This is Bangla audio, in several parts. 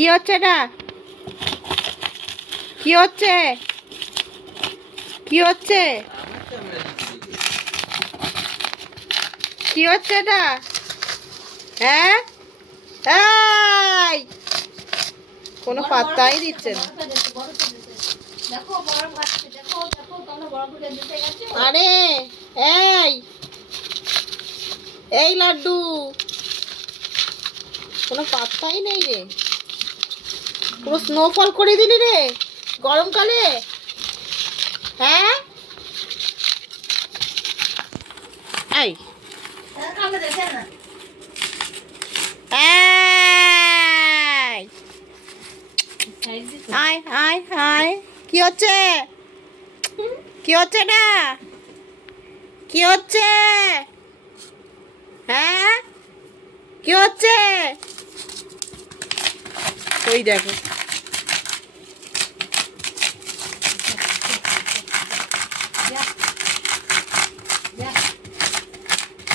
কি হচ্ছে এটা? কি হচ্ছে? কি হচ্ছে? কি হচ্ছে এটা? হ্যাঁ, এই কোনো পাত্তাই দিচ্ছে না। আরে এই এই লাড্ডু, কোনো পাত্তাই নেই রে। পুরো স্নোফল করে দিলি রে গরমকালে। হ্যাঁ এই আয় আয় আয়, কি হচ্ছে? কি হচ্ছে না? কি হচ্ছে? হ্যাঁ কি হচ্ছে? ওই দেখো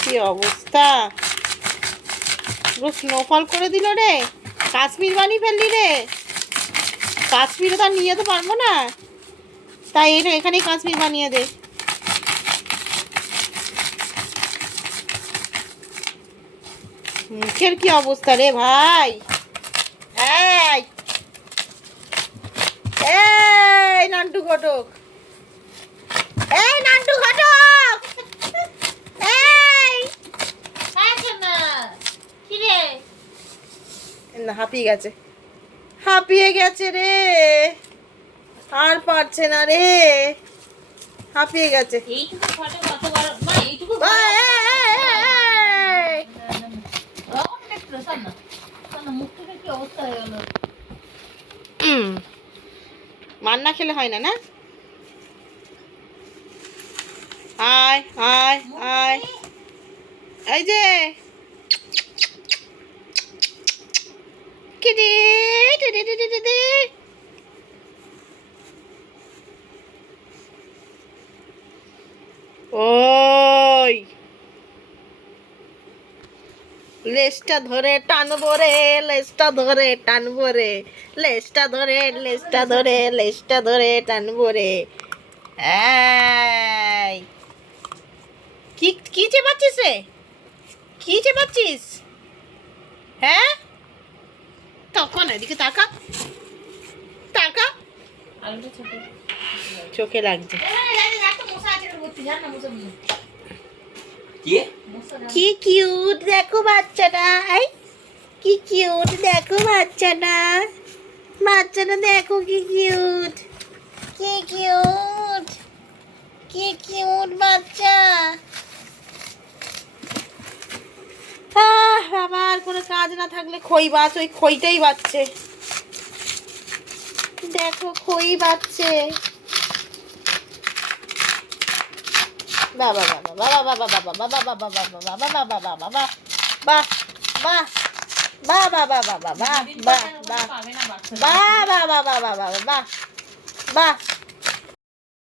কি অবস্থা, পুরো স্নোফল করে দিল রে। কাশ্মীর বানিয়ে ফেললি রে। কাশ্মীরে তো আর নিয়ে যেতে পারবো না, তাই এখানেই কাশ্মীর বানিয়ে দে। মুখের কি অবস্থা রে ভাই। এই এই নান্টু ঘটক, এই নান্টু ঘটক, এই কি রে? না, হাঁপিয়ে গেছে, হাঁপিয়ে গেছে রে, আর পারছে না রে, হাঁপিয়ে গেছে। মার না খেলে হয় না, না? আয় আয় আয়, এই যে কিদি টিডি টিডি টিডি। ওই লেজটা ধরে টানবো রে, লেজটা ধরে টানবো রে, লেজটা ধরে, লেজটা ধরে, লেজটা ধরে টানবো রে। এই কি কি চেপাচ্ছিস রে? কি চেপাচ্ছিস? হ্যাঁ, তখন এদিকে তাকা, তাকা, চোখে লাগছে। কি কিউট দেখো বাচ্চাটা, কি কিউট দেখো বাচ্চাটা, বাচ্চাটা দেখো কি কিউট, কি কিউট, কি কিউট বাচ্চা। বাবা, আর কোনো কাজ না থাকলে খই বাছ, ওই খইটাই বাচ্ছে। দেখো খই বাচ্ছে। বাবা বাবা বাবা বাবা বাবা বাবা বাবা বাবা বাবা বাবা বাবা বাহ বাহ বাহ বাহ বাহ বাহ বাহ বাহ বাহ বাহ বাহ বাহ বাহ বাহ বাহ বাহ বাহ